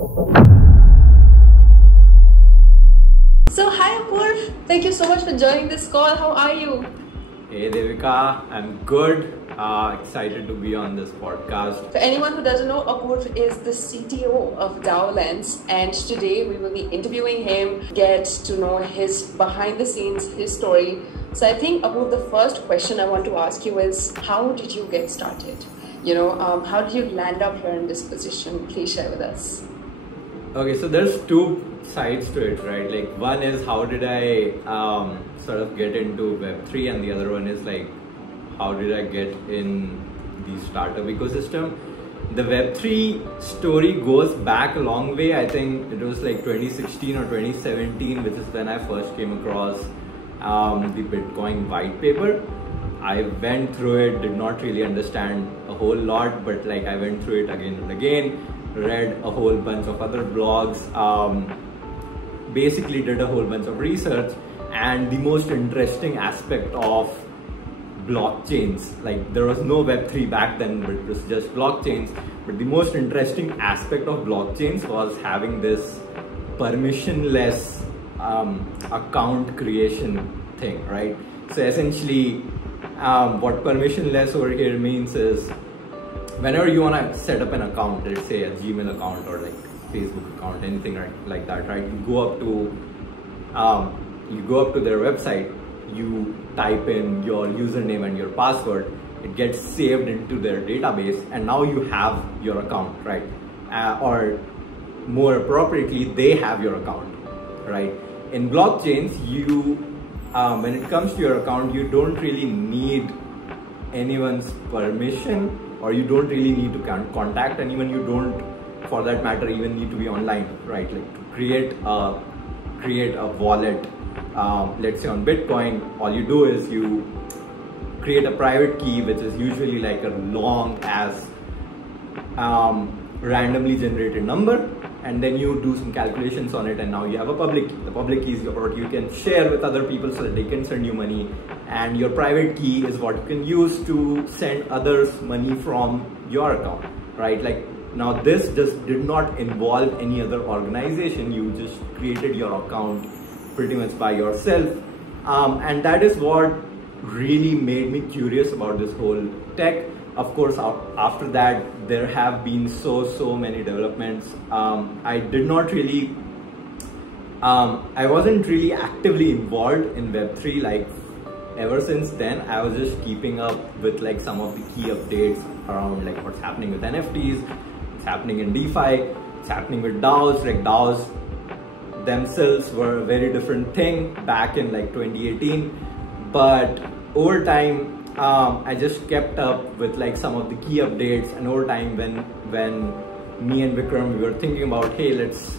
So hi Apoorv, thank you so much for joining this call. How are you? Hey Devika, I'm good. Excited to be on this podcast. For anyone who doesn't know, Apoorv is the CTO of DaoLens, and today we will be interviewing him, get to know his behind the scenes, his story. So I think Apoorv, the first question I want to ask you is, how did you get started? How did you land up here in this position? Please share with us. Okay, so there's two sides to it, right? Like one is how did I sort of get into Web3, and the other one is like how did I get in the startup ecosystem. The Web3 story goes back a long way. I think it was like 2016 or 2017, which is when I first came across the Bitcoin white paper. I went through it, did not really understand a whole lot, but like I went through it again and again, read a whole bunch of other blogs, basically did a whole bunch of research. And the most interesting aspect of blockchains, like there was no Web3 back then, but it was just blockchains. But the most interesting aspect of blockchains was having this permissionless account creation thing, right? So essentially, what permissionless over here means is whenever you want to set up an account, let's say a Gmail account or like Facebook account, anything like that, right? You go up to their website, you type in your username and your password, it gets saved into their database, and now you have your account, right? Or more appropriately, they have your account, right? In blockchains, when it comes to your account, you don't really need anyone's permission, or you don't really need to contact anyone. You don't, for that matter, even need to be online, right? Like to create a wallet, let's say on Bitcoin, all you do is you create a private key, which is usually like a long as randomly generated number, and then you do some calculations on it, and now you have a public key. The public key is what you can share with other people so that they can send you money, and your private key is what you can use to send others money from your account, right? Like now this just did not involve any other organization. You just created your account pretty much by yourself, and that is what really made me curious about this whole tech. Of course, after that, there have been so many developments. I wasn't really actively involved in Web3 like ever since then. I was just keeping up with like some of the key updates around like what's happening with NFTs, what's happening in DeFi, what's happening with DAOs. Like DAOs themselves were a very different thing back in like 2018, but over time, I just kept up with like some of the key updates, and over time when me and Vikram, we were thinking about, hey, let's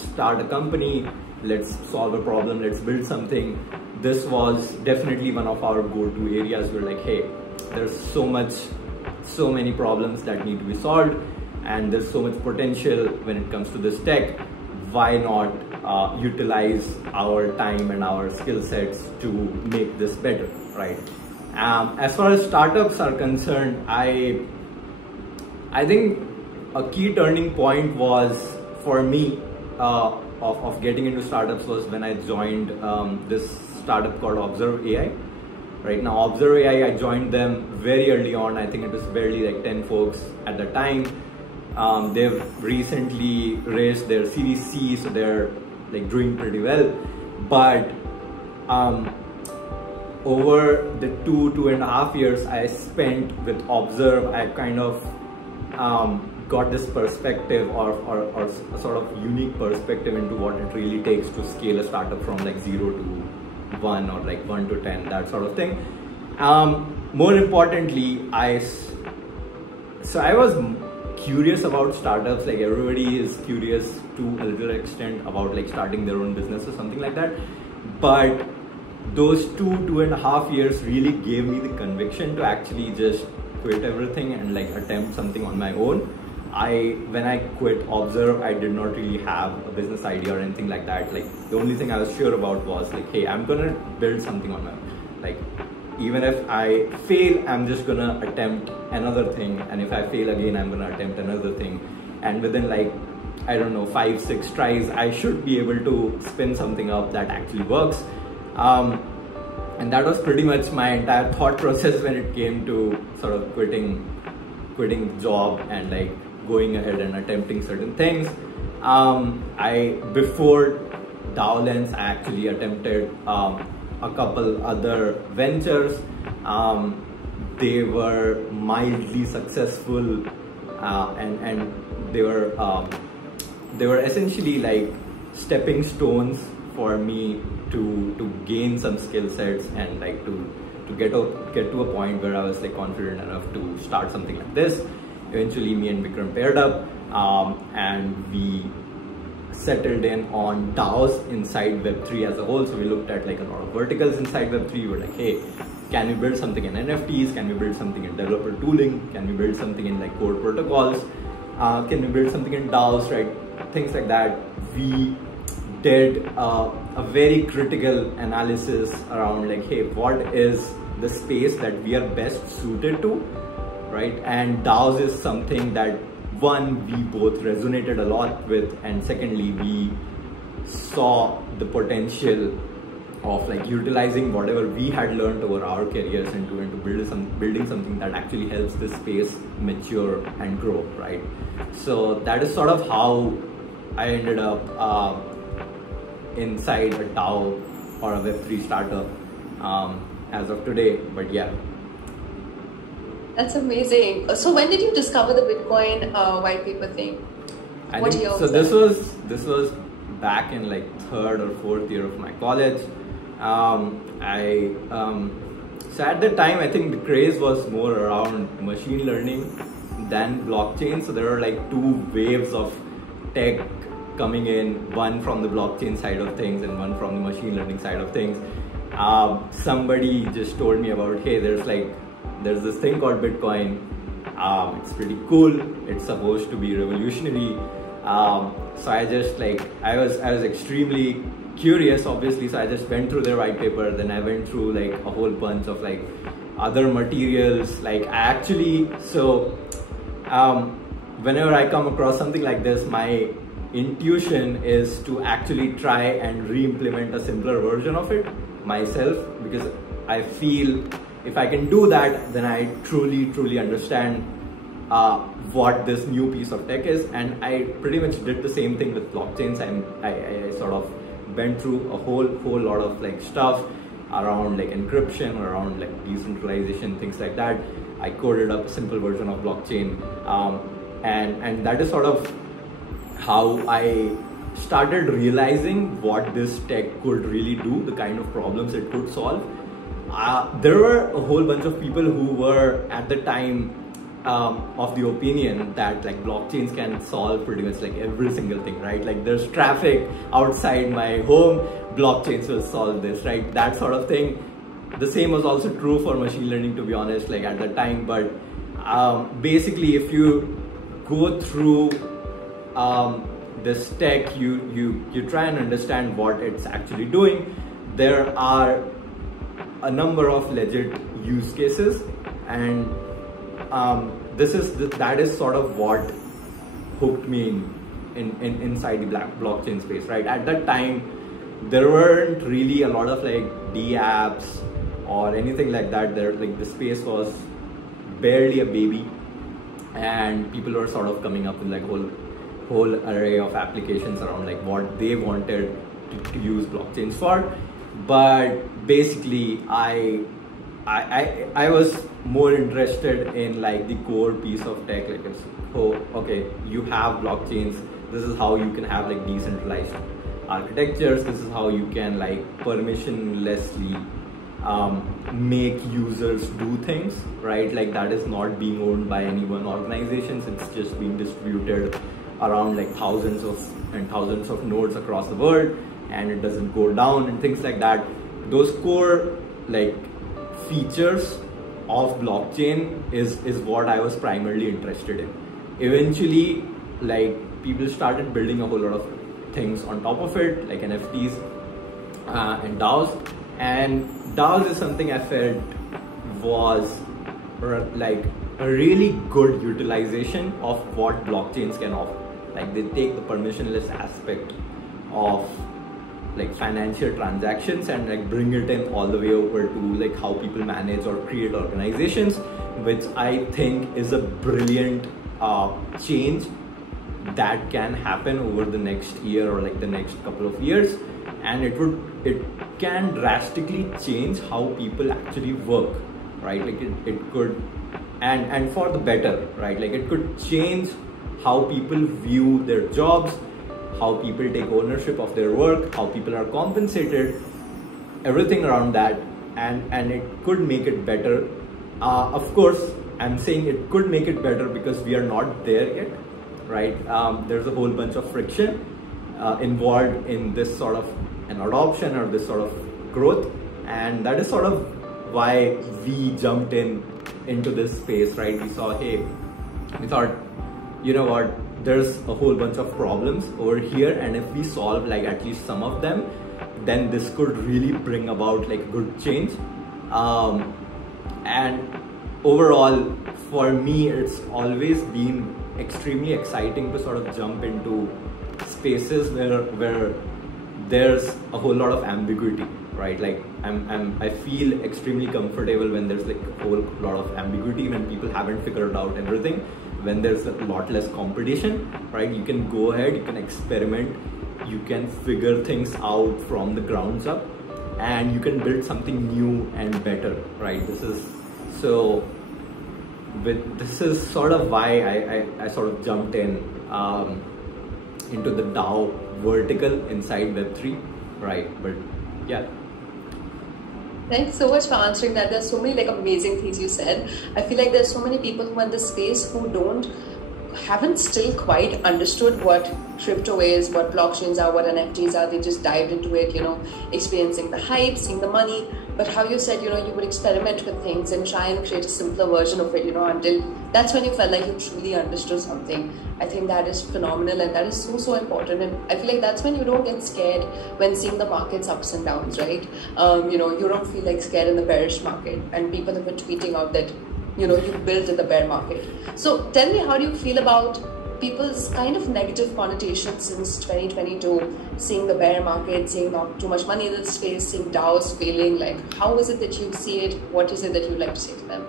start a company, let's solve a problem, let's build something. This was definitely one of our go-to areas. We're like, hey, there's so many problems that need to be solved, and there's so much potential when it comes to this tech. Why not utilize our time and our skill sets to make this better, right? As far as startups are concerned, I think a key turning point was for me of getting into startups was when I joined this startup called Observe AI. Right now, Observe AI, I joined them very early on. I think it was barely like 10 folks at the time. They've recently raised their Series C, so they're like doing pretty well. But over the two and a half years I spent with Observe, I kind of got this perspective or a sort of unique perspective into what it really takes to scale a startup from like 0 to 1 or like 1 to 10, that sort of thing. More importantly, I was curious about startups. Like everybody is curious to a little extent about like starting their own business or something like that, but those two and a half years really gave me the conviction to actually just quit everything and like attempt something on my own. When I quit Observe, I did not really have a business idea or anything like that. Like the only thing I was sure about was like, hey, I'm gonna build something on my own. Like even if I fail, I'm just gonna attempt another thing, and if I fail again, I'm gonna attempt another thing. And within like I don't know, 5-6 tries, I should be able to spin something up that actually works. And that was pretty much my entire thought process when it came to sort of quitting the job and like going ahead and attempting certain things. Before DaoLens, I actually attempted a couple other ventures. They were mildly successful, and they were essentially like stepping stones for me to gain some skill sets and like to get to a point where I was like confident enough to start something like this. Eventually, me and Vikram paired up, and we settled in on DAOs inside Web3 as a whole. So we looked at like a lot of verticals inside Web3. We were like, hey, can we build something in NFTs? Can we build something in developer tooling? Can we build something in like core protocols? Can we build something in DAOs, right? Things like that. We did a very critical analysis around like, hey, what is the space that we are best suited to, right? And DAOs is something that, one, we both resonated a lot with, and secondly, we saw the potential of like utilizing whatever we had learned over our careers into building something that actually helps this space mature and grow, right? So that is sort of how I ended up inside a DAO or a Web3 startup as of today. But yeah. That's amazing. So when did you discover the Bitcoin white paper thing? What year was that? This was back in like 3rd or 4th year of my college. So at the time, I think the craze was more around machine learning than blockchain. So there were like 2 waves of tech coming in, one from the blockchain side of things and one from the machine learning side of things. Somebody just told me about, hey, there's this thing called Bitcoin. It's pretty cool. It's supposed to be revolutionary. So I was extremely curious, obviously. So I just went through their white paper. Then I went through like a whole bunch of like other materials. Whenever I come across something like this, my intuition is to actually try and re-implement a simpler version of it myself, because I feel if I can do that, then I truly understand what this new piece of tech is. And I pretty much did the same thing with blockchains. I sort of went through a whole lot of like stuff around like encryption, around like decentralization, things like that. I coded up a simple version of blockchain, and that is sort of how I started realizing what this tech could really do, the kind of problems it could solve. There were a whole bunch of people who were at the time of the opinion that like blockchains can solve pretty much like every single thing, right? Like there's traffic outside my home, blockchains will solve this, right? That sort of thing. The same was also true for machine learning, to be honest, like at the time. But basically, if you go through this tech, you try and understand what it's actually doing. There are a number of legit use cases, and that is sort of what hooked me inside the blockchain space, right? At that time, there weren't really a lot of like DApps or anything like that. The space was barely a baby, and people were sort of coming up with like whole array of applications around like what they wanted to use blockchains for. But basically, I was more interested in like the core piece of tech. Like, okay, you have blockchains. This is how you can have like decentralized architectures. This is how you can like permissionlessly make users do things, right? Like that is not being owned by any one organization. It's just being distributed around like thousands of nodes across the world, and it doesn't go down and things like that. Those core like features of blockchain is what I was primarily interested in. Eventually, like people started building a whole lot of things on top of it, like NFTs and DAOs. And DAOs is something I felt was like a really good utilization of what blockchains can Like they take the permissionless aspect of like financial transactions and like bring it in all the way over to like how people manage or create organizations, which I think is a brilliant change that can happen over the next year or like the next couple of years. And it can drastically change how people actually work, right? Like it could, and for the better, right? Like it could change how people view their jobs, how people take ownership of their work, how people are compensated, everything around that, and it could make it better. Of course, I'm saying it could make it better because we are not there yet, right? There's a whole bunch of friction involved in this sort of an adoption or this sort of growth, and that is sort of why we jumped into this space, right? We saw, hey, we thought, you know what, there's a whole bunch of problems over here, and if we solve like at least some of them, then this could really bring about like good change. And overall, for me, it's always been extremely exciting to sort of jump into spaces where there's a whole lot of ambiguity, right? Like I feel extremely comfortable when there's like a whole lot of ambiguity, when people haven't figured out everything, when there's a lot less competition, right? You can go ahead, you can experiment, you can figure things out from the grounds up, and you can build something new and better, right? This is sort of why I sort of jumped into the DAO vertical inside Web3, right? But yeah. Thanks so much for answering that. There's so many like amazing things you said. I feel like there's so many people who are in this space who haven't still quite understood what crypto is, what blockchains are, what NFTs are. They just dived into it, experiencing the hype, seeing the money. But how you said, you would experiment with things and try and create a simpler version of it, until that's when you felt like you truly understood something. I think that is phenomenal, and that is so, so important. And I feel like that's when you don't get scared when seeing the market's ups and downs, right? You don't feel like scared in the bearish market, and people have been tweeting out that, you built in the bear market. So tell me, how do you feel about people's kind of negative connotations since 2022, seeing the bear market, seeing not too much money in this space, seeing DAOs failing? Like, how is it that you see it? What is it that you'd like to say to them?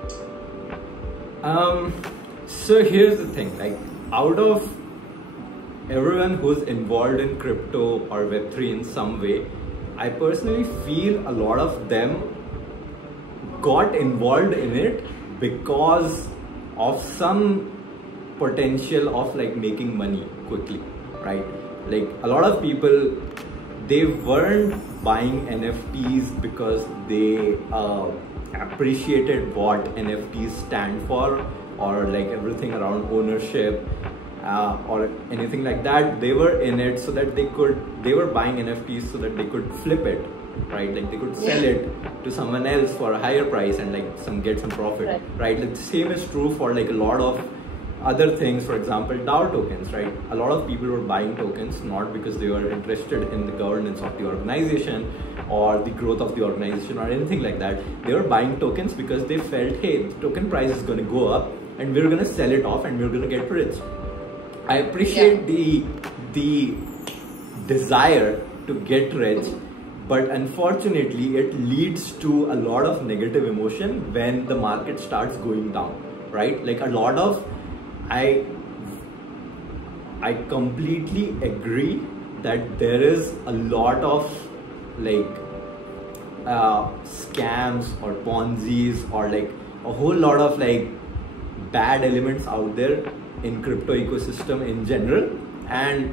So here's the thing, like out of everyone who's involved in crypto or Web3 in some way, I personally feel a lot of them got involved in it because of some potential of like making money quickly, right? Like a lot of people, they weren't buying NFTs because they appreciated what NFTs stand for, or like everything around ownership or anything like that. They were in it so that they were buying NFTs so that they could flip it, right? Like they could sell it to someone else for a higher price and like get some profit, right? Like the same is true for like a lot of other things. For example, DAO tokens, right? A lot of people were buying tokens not because they were interested in the governance of the organization or the growth of the organization or anything like that. They were buying tokens because they felt, hey, the token price is going to go up and we're going to sell it off and we're going to get rich. I appreciate the desire to get rich, but unfortunately it leads to a lot of negative emotion when the market starts going down, right? Like a lot of, I completely agree that there is a lot of like scams or Ponzi's or like a whole lot of like bad elements out there in crypto ecosystem in general, and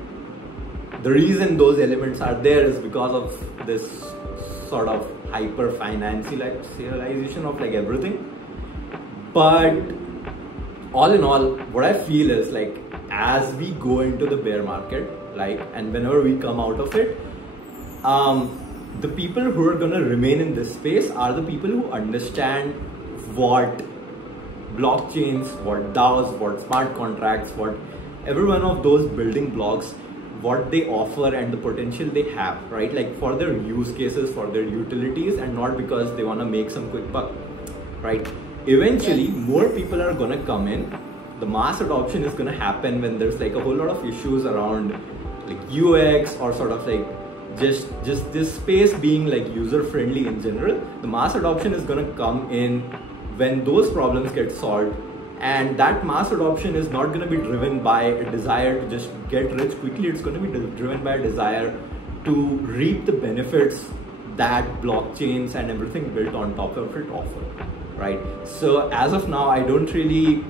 the reason those elements are there is because of this sort of hyper financialization of like everything. But all in all, what I feel is like as we go into the bear market, like, and whenever we come out of it, the people who are going to remain in this space are the people who understand what blockchains, what DAOs, what smart contracts, what every one of those building blocks, what they offer and the potential they have, right? Like for their use cases, for their utilities, and not because they want to make some quick buck, right? Eventually, more people are gonna come in. the mass adoption is going to happen when there's like a whole lot of issues around like UX or sort of like just this space being like user friendly in general. The mass adoption is going to come in when those problems get solved, and that mass adoption is not going to be driven by a desire to just get rich quickly. It's going to be driven by a desire to reap the benefits that blockchains and everything built on top of it offer, right? So as of now, I don't really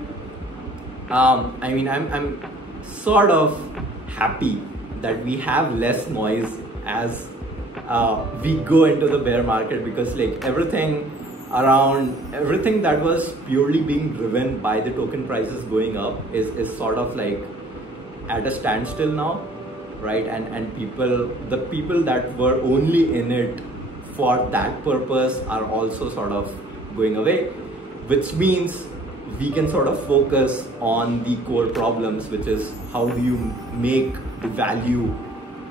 I mean, I'm sort of happy that we have less noise as we go into the bear market, because like everything that was purely being driven by the token prices going up is sort of like at a standstill now, right? And the people that were only in it for that purpose are also sort of going away, which means we can sort of focus on the core problems, which is how do you make the value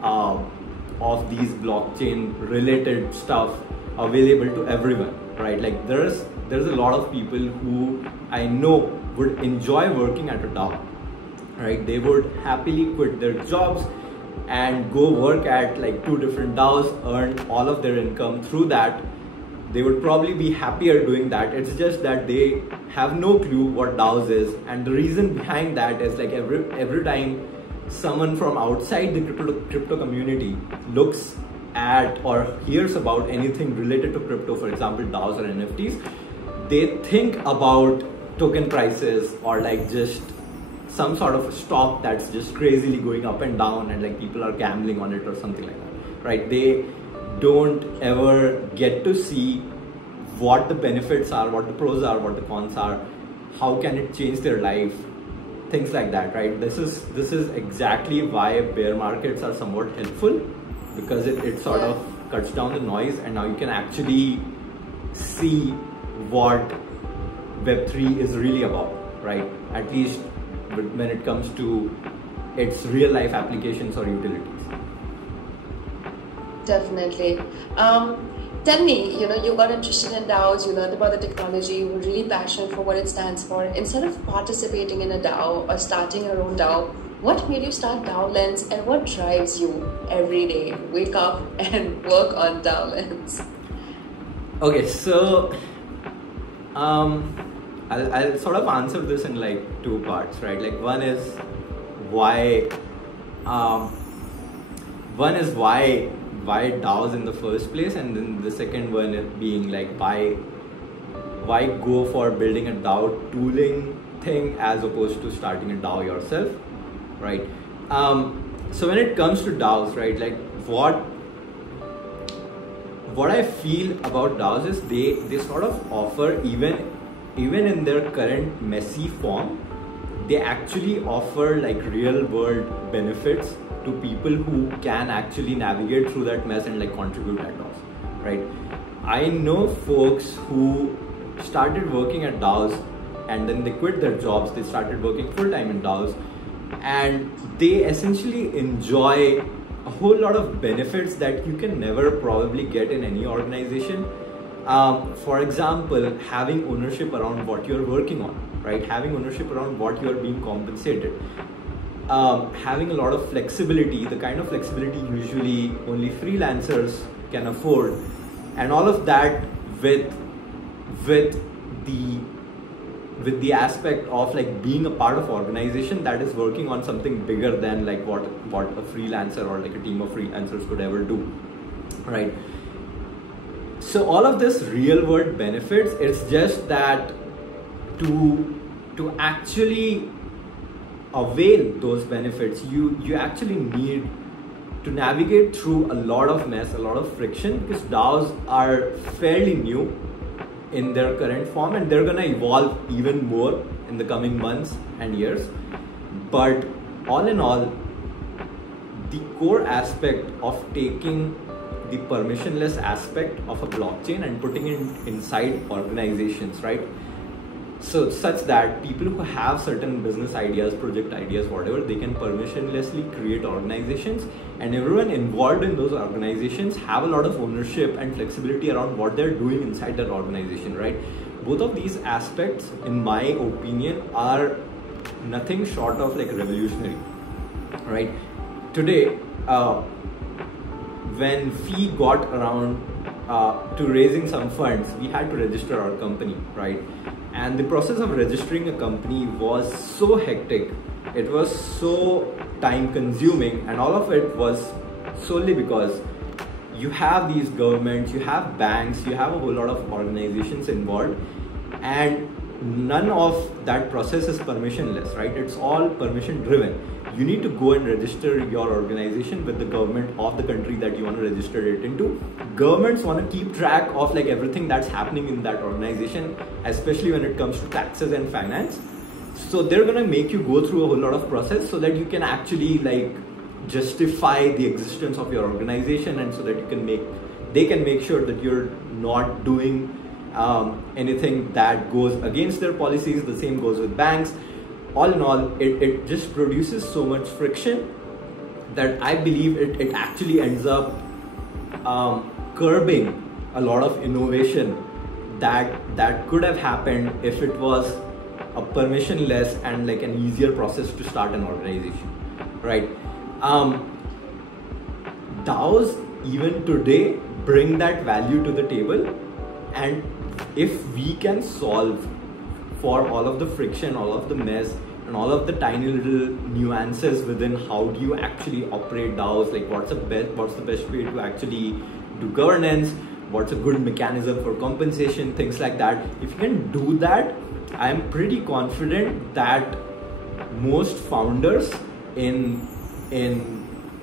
of these blockchain related stuff available to everyone, right? Like there's a lot of people who I know would enjoy working at a DAO, right? They would happily quit their jobs and go work at like 2 different DAOs, earn all of their income through that. They would probably be happier doing that. It's just that they have no clue what DAOs is, and the reason behind that is like every time someone from outside the crypto community looks at or hears about anything related to crypto, for example DAOs or NFTs, they think about token prices or like just some sort of a stock that's just crazily going up and down and like people are gambling on it or something like that, right? They don't ever get to see what the benefits are, what the pros are, what the cons are, how can it change their life, things like that, right? This is exactly why bear markets are somewhat helpful, because it sort of cuts down the noise, and now you can actually see what Web3 is really about, right? At least when it comes to its real life applications or utilities. Definitely. Tell me, you got interested in DAOs, you learned about the technology, you were really passionate for what it stands for. Instead of participating in a DAO or starting your own DAO, what made you start DaoLens, and what drives you every day? Wake up and work on DaoLens. Okay, so I'll sort of answer this in like 2 parts, right? Like one is why DAOs in the first place, and then the second one being like why go for building a DAO tooling thing as opposed to starting a DAO yourself, right? So when it comes to DAOs, right, like what I feel about DAOs is they sort of offer, even in their current messy form, they actually offer like real world benefits to people who can actually navigate through that mess and like contribute at DAOs, right? I know folks who started working at DAOs and then they quit their jobs, they started working full-time in DAOs, and they essentially enjoy a whole lot of benefits that you can never probably get in any organization. For example, having ownership around what you're working on, right? Having ownership around what you're being compensated. Having a lot of flexibility, the kind of flexibility usually only freelancers can afford, and all of that with the aspect of like being a part of an organization that is working on something bigger than like what a freelancer or like a team of freelancers could ever do, right? So all of this real world benefits, it's just that to actually avail those benefits, you actually need to navigate through a lot of mess, a lot of friction, because DAOs are fairly new in their current form and they're gonna evolve even more in the coming months and years. But all in all, the core aspect of taking the permissionless aspect of a blockchain and putting it inside organizations, right? So such that people who have certain business ideas, project ideas, whatever, they can permissionlessly create organizations, and everyone involved in those organizations have a lot of ownership and flexibility around what they're doing inside that organization, right? Both of these aspects, in my opinion, are nothing short of like revolutionary, right? Today, when we got around to raising some funds, we had to register our company, right? And the process of registering a company was so hectic, it was so time consuming, and all of it was solely because you have these governments, you have banks, you have a whole lot of organizations involved, and none of that process is permissionless, right? It's all permission driven. You need to go and register your organization with the government of the country that you want to register it into. Governments want to keep track of like everything that's happening in that organization, especially when it comes to taxes and finance. So they're gonna make you go through a whole lot of process so that you can actually like justify the existence of your organization, and so that they can make sure that you're not doing anything that goes against their policies. The same goes with banks. All in all, it just produces so much friction that I believe it actually ends up curbing a lot of innovation that could have happened if it was a permissionless and like an easier process to start an organization, right? DAOs even today bring that value to the table, and if we can solve for all of the friction, all of the mess, and all of the tiny little nuances within how do you actually operate DAOs, like what's the best way to actually do governance, what's a good mechanism for compensation, things like that. If you can do that, I'm pretty confident that most founders in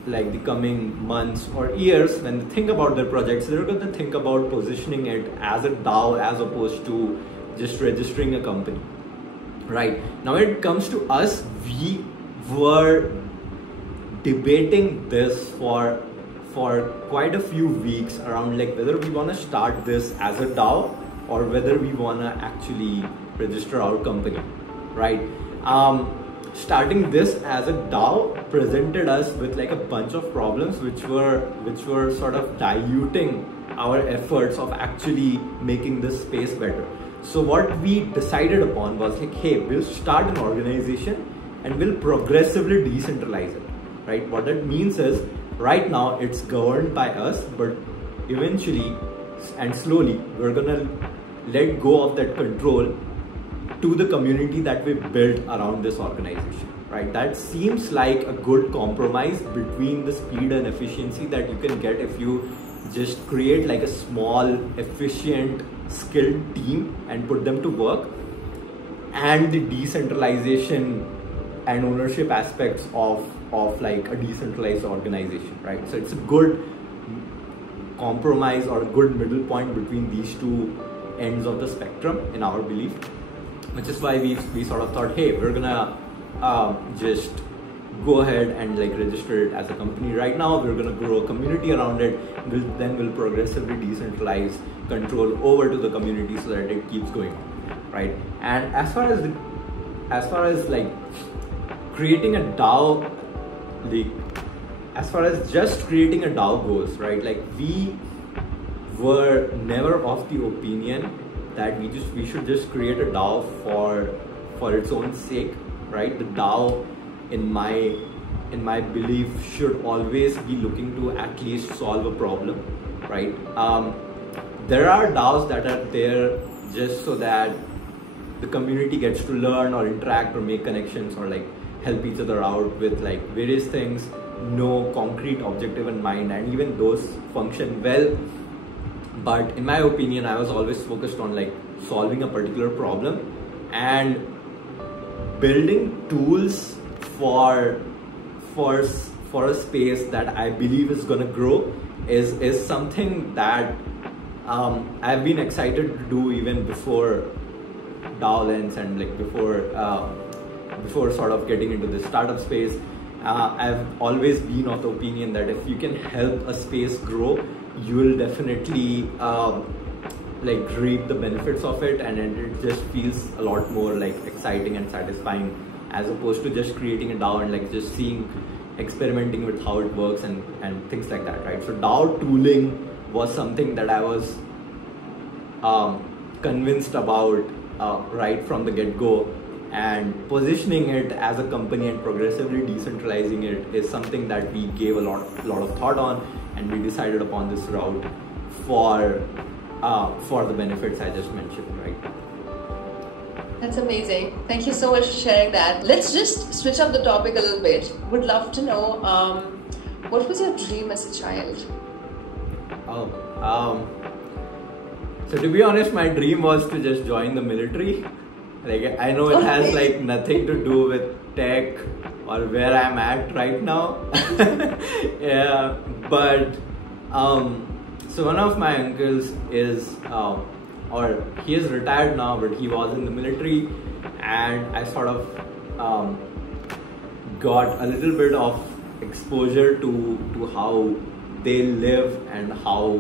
like the coming months or years, when they think about their projects, they're going to think about positioning it as a DAO as opposed to just registering a company, right? Now when it comes to us, we were debating this for quite a few weeks around like whether we want to start this as a DAO or whether we want to actually register our company, right? Starting this as a DAO presented us with like a bunch of problems which were sort of diluting our efforts of actually making this space better. So what we decided upon was like, hey, we'll start an organization and we'll progressively decentralize it, right? What that means is right now it's governed by us, but eventually and slowly we're gonna let go of that control to the community that we built around this organization, right? That seems like a good compromise between the speed and efficiency that you can get if you just create like a small, efficient, skilled team and put them to work, and the decentralization and ownership aspects of like a decentralized organization, right? So it's a good compromise or a good middle point between these two ends of the spectrum in our belief, which is why we sort of thought, hey, we're gonna just go ahead and like register it as a company right now. We're gonna grow a community around it. We'll progressively decentralize control over to the community so that it keeps going on, right? And as far as like creating a DAO, like as far as just creating a DAO goes, right? Like we were never of the opinion that we should just create a DAO for its own sake, right? The DAO, in my belief, should always be looking to at least solve a problem, right? There are DAOs that are there just so that the community gets to learn or interact or make connections or like help each other out with like various things, no concrete objective in mind, and even those function well. But in my opinion, I was always focused on like solving a particular problem and building tools for a space that I believe is gonna grow is something that I've been excited to do even before DaoLens and like before sort of getting into the startup space. I've always been of the opinion that if you can help a space grow, you will definitely like reap the benefits of it, and it just feels a lot more like exciting and satisfying as opposed to just creating a DAO and like just experimenting with how it works and things like that, right? So DAO tooling was something that I was convinced about right from the get-go, and positioning it as a company and progressively decentralizing it is something that we gave a lot of thought on, and we decided upon this route for the benefits I just mentioned, right? That's amazing. Thank you so much for sharing that. Let's just switch up the topic a little bit. Would love to know, what was your dream as a child? So to be honest, my dream was to just join the military. Like, I know it has like nothing to do with tech or where I'm at right now. Yeah, but so one of my uncles is, or he is retired now, but he was in the military, and I sort of got a little bit of exposure to how they live and how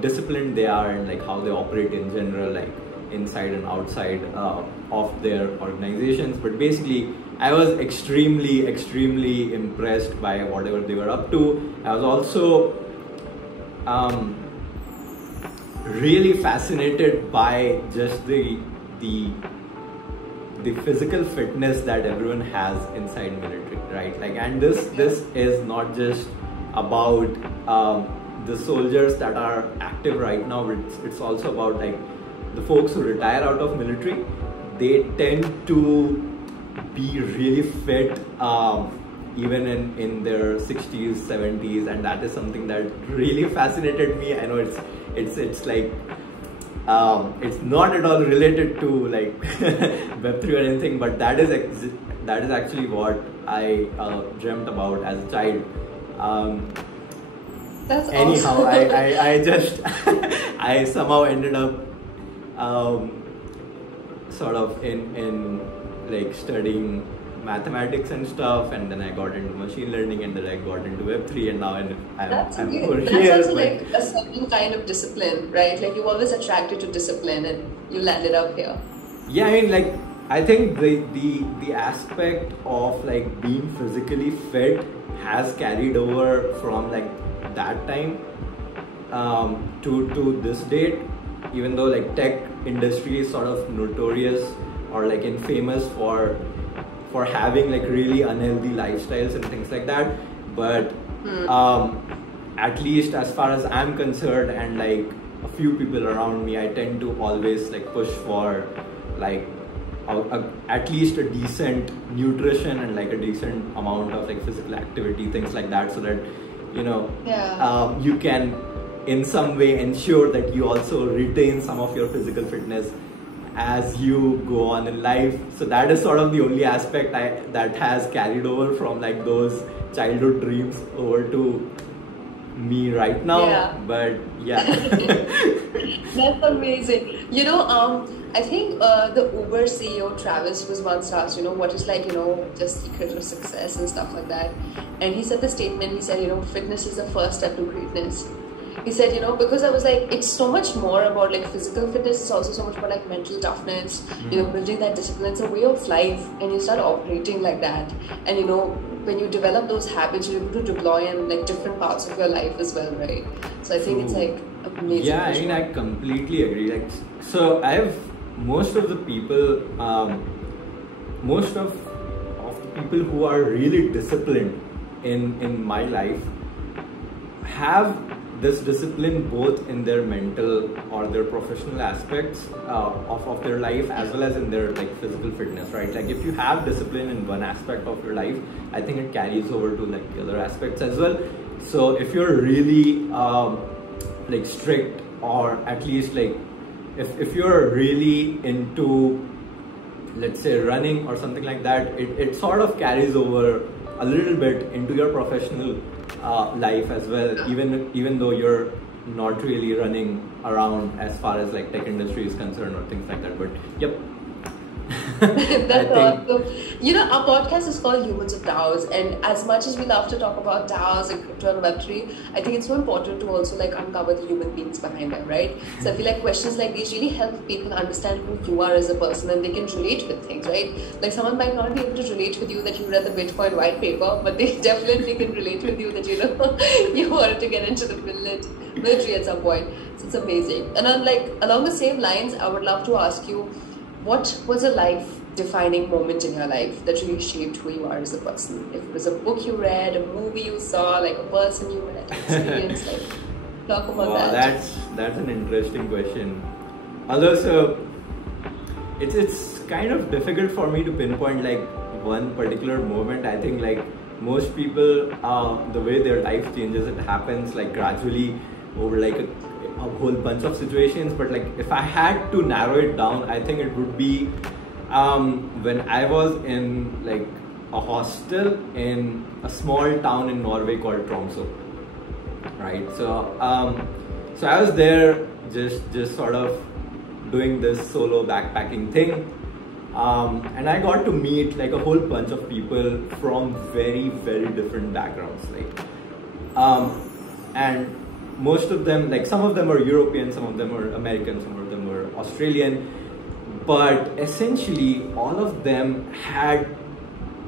disciplined they are, and like how they operate in general, like inside and outside of their organizations. But basically, I was extremely impressed by whatever they were up to. I was also really fascinated by just the physical fitness that everyone has inside military, right? Like, and this is not just about the soldiers that are active right now, but it's also about like the folks who retire out of military. They tend to be really fit even in their 60s, 70s, and that is something that really fascinated me. I know it's like it's not at all related to like Web3 or anything, but that is actually what I dreamt about as a child. That's anyhow, awesome. I just I somehow ended up sort of in like studying mathematics and stuff, and then I got into machine learning, and then I got into Web3, and now I'm over here. That's also like a certain kind of discipline, right? Like you've always attracted to discipline, and you landed up here. Yeah, I mean, like, I think the aspect of like being physically fit has carried over from like that time to this date, even though like tech industry is sort of notorious or like infamous for having like really unhealthy lifestyles and things like that, but at least as far as I'm concerned, and like a few people around me, I tend to always like push for like at least a decent nutrition and like a decent amount of like physical activity, things like that, so that you can in some way ensure that you also retain some of your physical fitness as you go on in life. So that is sort of the only aspect that has carried over from like those childhood dreams over to me right now. Yeah. But yeah. That's amazing. I think the Uber CEO Travis was once asked, what is like, the secret of success and stuff like that. And he said the statement, he said, fitness is the first step to greatness. He said, because I was like, it's so much more about like physical fitness, it's also so much about like mental toughness, building that discipline. It's a way of life, and you start operating like that. And when you develop those habits, you're able to deploy in like different parts of your life as well, right? So I think it's like amazing. Yeah, I mean, I completely agree. Like, so I have most of the people who are really disciplined in my life have this discipline both in their mental or their professional aspects of their life, as well as in their like physical fitness, right? Like if you have discipline in one aspect of your life, I think it carries over to like the other aspects as well. So if you're really like strict, or at least like if you're really into, let's say, running or something like that, it sort of carries over a little bit into your professional life as well, even though you're not really running around as far as like tech industry is concerned or things like that. But yep. That's awesome. Our podcast is called Humans of DAOs, and as much as we love to talk about DAOs and crypto and Web3, I think it's so important to also like uncover the human beings behind them, right? So I feel like questions like these really help people understand who you are as a person, and they can relate with things, right? Like someone might not be able to relate with you that you read the Bitcoin white paper, but they definitely can relate with you that you wanted to get into the military at some point. So it's amazing. And along the same lines, I would love to ask you, what was it like defining moment in your life that really shaped who you are as a person? If it was a book you read, a movie you saw, like a person you met, experience, like talk about that. That's an interesting question. Although, so it's kind of difficult for me to pinpoint like one particular moment. I think like most people, the way their life changes, it happens like gradually over like a whole bunch of situations. But like if I had to narrow it down, I think it would be when I was in like a hostel in a small town in Norway called Tromsø, right? So so I was there just sort of doing this solo backpacking thing, and I got to meet like a whole bunch of people from very different backgrounds, like and most of them, like some of them are European, some of them are American, some of them were Australian, but essentially all of them had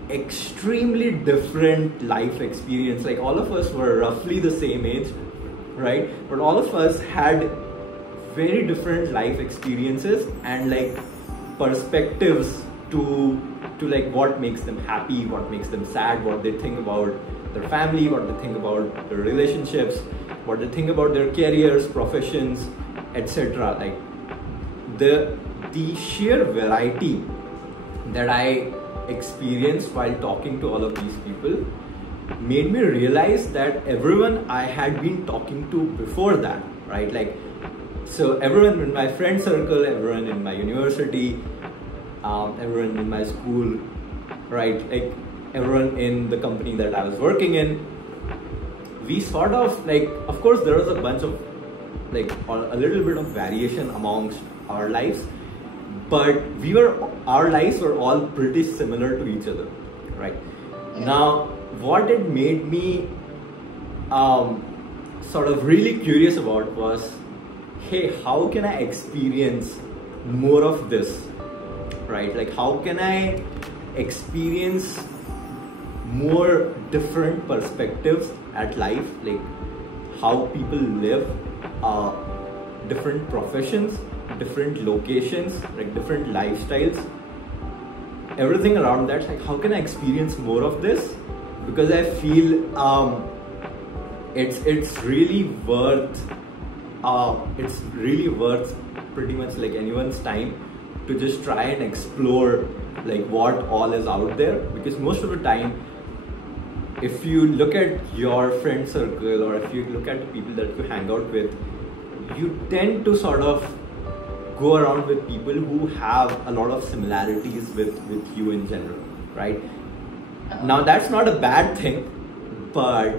extremely different life experience. Like all of us were roughly the same age, right? But all of us had very different life experiences and like perspectives to like what makes them happy, what makes them sad, what they think about their family, what they think about their relationships, what they think about their careers, professions, etc. Like the sheer variety that I experienced while talking to all of these people made me realize that everyone I had been talking to before that, right? Like, so everyone in my friend circle, everyone in my university, everyone in my school, right? Like everyone in the company that I was working in, we sort of like, of course there was a bunch of like a little bit of variation amongst our lives, but our lives were all pretty similar to each other, right? Yeah. Now, what it made me sort of really curious about was, hey, how can I experience more of this, right? Like how can I experience more different perspectives at life, like how people live, different professions, different locations, like different lifestyles, everything around that. Like how can I experience more of this? Because I feel it's really worth pretty much like anyone's time to just try and explore like what all is out there. Because most of the time, if you look at your friend circle or if you look at the people that you hang out with, you tend to sort of go around with people who have a lot of similarities with you in general, right? Now that's not a bad thing, but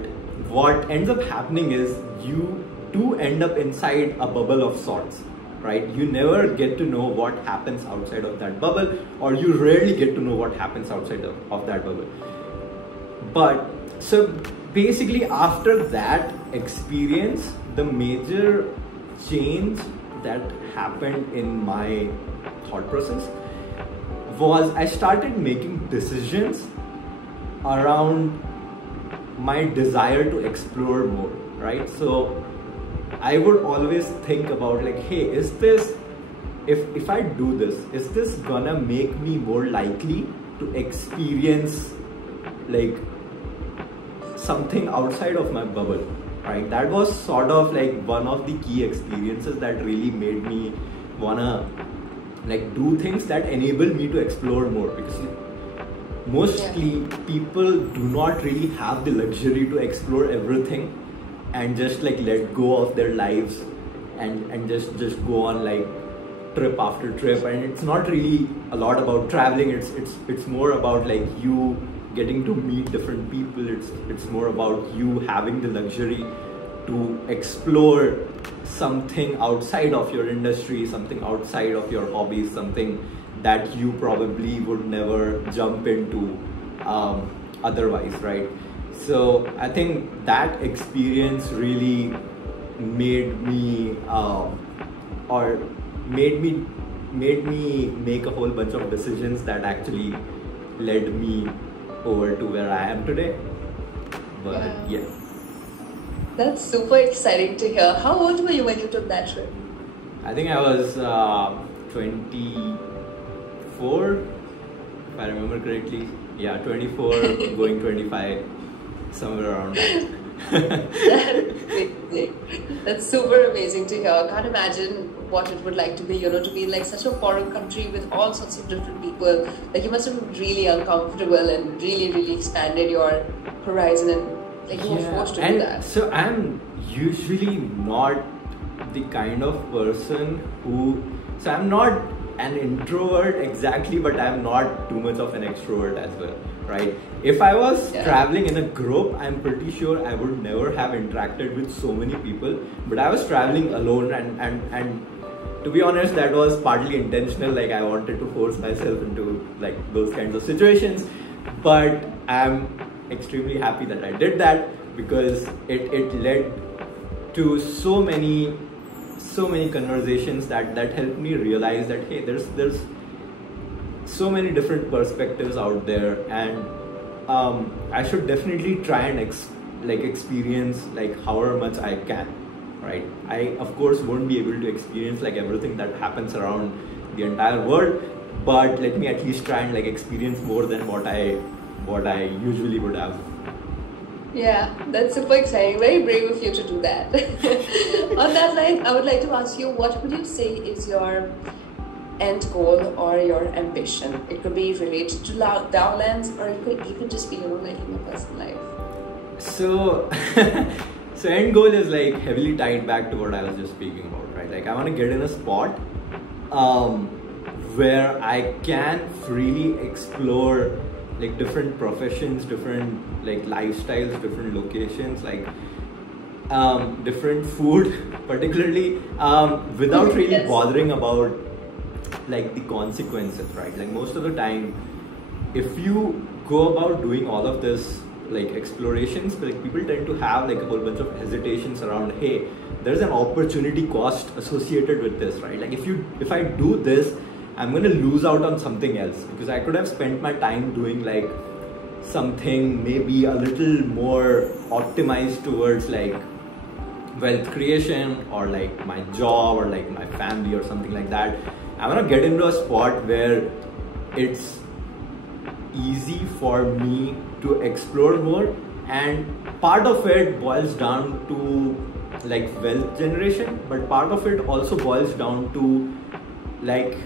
what ends up happening is you do end up inside a bubble of sorts, right? You never get to know what happens outside of that bubble, or you rarely get to know what happens outside of that bubble. But so basically after that experience, the major change that happened in my thought process was I started making decisions around my desire to explore more, right? So I would always think about like, hey, is this, if I do this, is this gonna make me more likely to experience like something outside of my bubble, right? That was sort of like one of the key experiences that really made me wanna like do things that enable me to explore more, because mostly people do not really have the luxury to explore everything and just like let go of their lives and just go on like trip after trip. And it's not really a lot about traveling, it's more about like you getting to meet different people. It's more about you having the luxury to explore something outside of your industry, something outside of your hobbies, something that you probably would never jump into otherwise, right? So I think that experience really made me made me make a whole bunch of decisions that actually led me over to where I am today. But yeah. That's super exciting to hear. How old were you when you took that trip? I think I was 24. I remember correctly. Yeah, 24 going 25, somewhere around that. That's amazing. That's super amazing to hear. Can't imagine what it would like to be, to be in like such a foreign country with all sorts of different people. Like you must have been really uncomfortable and really, really expanded your horizon, and like you were forced to do that. So I'm usually not the kind of person who, so I'm not an introvert exactly, but I'm not too much of an extrovert as well, right? If I was traveling in a group, I'm pretty sure I would never have interacted with so many people, but I was traveling alone, and to be honest, that was partly intentional. Like I wanted to force myself into like those kinds of situations, but I'm extremely happy that I did that, because it led to so many conversations that helped me realize that hey, there's so many different perspectives out there, and I should definitely try and experience like however much I can, right? I of course won't be able to experience like everything that happens around the entire world, but let me at least try and like experience more than what I usually would have. Yeah, that's super exciting. Very brave of you to do that. On that line, I would like to ask you, what would you say is your end goal or your ambition? It could be related to DaoLens, or it could even just be, like in your personal life. So, so end goal is like heavily tied back to what I was just speaking about, right? Like I want to get in a spot where I can freely explore like different professions, different like lifestyles, different locations, like different food, particularly without really bothering about like the consequences, right? Like most of the time, if you go about doing all of this like explorations, like people tend to have like a whole bunch of hesitations around, hey, there's an opportunity cost associated with this, right? Like if I do this, I'm going to lose out on something else, because I could have spent my time doing like something maybe a little more optimized towards like wealth creation, or like my job, or like my family, or something like that. I want to get into a spot where it's easy for me to explore more, and part of it boils down to like wealth generation, but part of it also boils down to like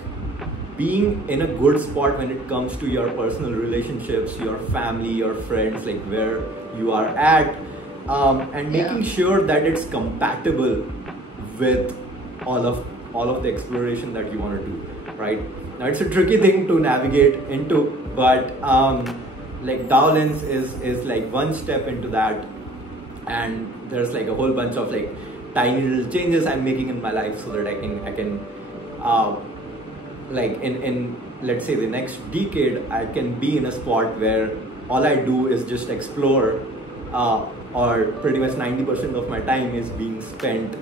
being in a good spot when it comes to your personal relationships, your family, your friends, like where you are at, and making sure that it's compatible with all of the exploration that you want to do, right? Now it's a tricky thing to navigate into, but like DaoLens is like one step into that, and there's like a whole bunch of like tiny little changes I'm making in my life so that I can like in let's say the next decade, I can be in a spot where all I do is just explore, or pretty much 90% of my time is being spent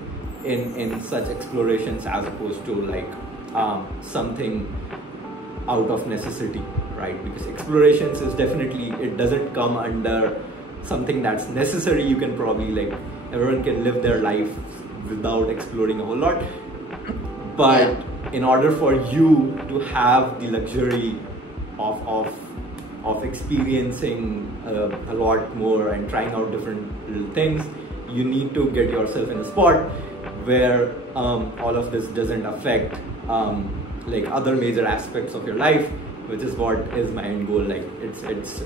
in such explorations, as opposed to like something out of necessity, right? Because explorations is definitely, it doesn't come under something that's necessary. You can probably like, everyone can live their life without exploring a whole lot, but in order for you to have the luxury of experiencing a lot more and trying out different little things, you need to get yourself in a spot where all of this doesn't affect like other major aspects of your life, which is what is my end goal. Like it's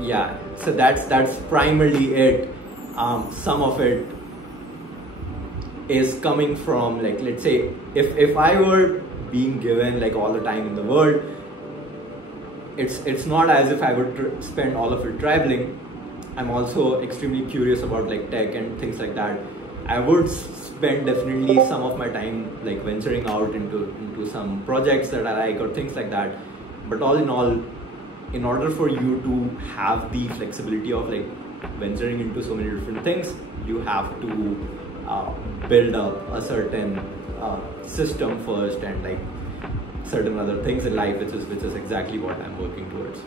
yeah, so that's primarily it. Some of it is coming from like, let's say if I were being given like all the time in the world, it's not as if I would spend all of it traveling. I'm also extremely curious about like tech and things like that. I would spend definitely some of my time like venturing out into some projects that I like, or things like that. But all in all, in order for you to have the flexibility of like venturing into so many different things, you have to build up a certain system first, and like certain other things in life, which is exactly what I'm working towards.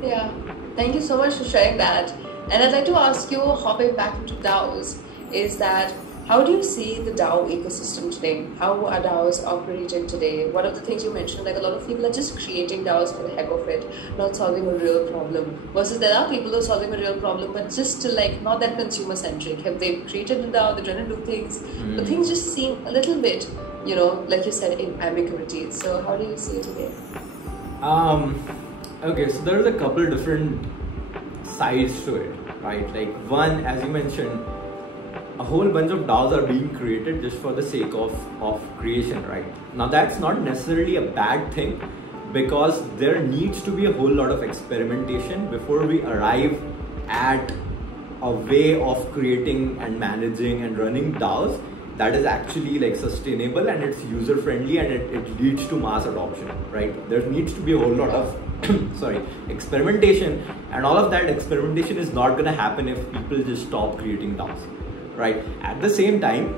Yeah, thank you so much for sharing that. And I'd like to ask you, hopping back into DAOs, is that How do you see the DAO ecosystem today? How are DAOs operating today? One of the things you mentioned, like a lot of people are just creating DAOs for the heck of it, not solving a real problem. Versus there are people who are solving a real problem, but just still like not that consumer centric. Have they created a DAO? They're trying to do things, but things just seem a little bit, you know, like you said, in ambiguity. So how do you see it today? Okay, so there's a couple different sides to it, right? Like one, as you mentioned, a whole bunch of DAOs are being created just for the sake of creation, right? Now that's not necessarily a bad thing, because there needs to be a whole lot of experimentation before we arrive at a way of creating and managing and running DAOs that is actually like sustainable and it's user friendly and it leads to mass adoption, right? There needs to be a whole lot of experimentation, and all of that experimentation is not going to happen if people just stop creating DAOs. Right. At the same time,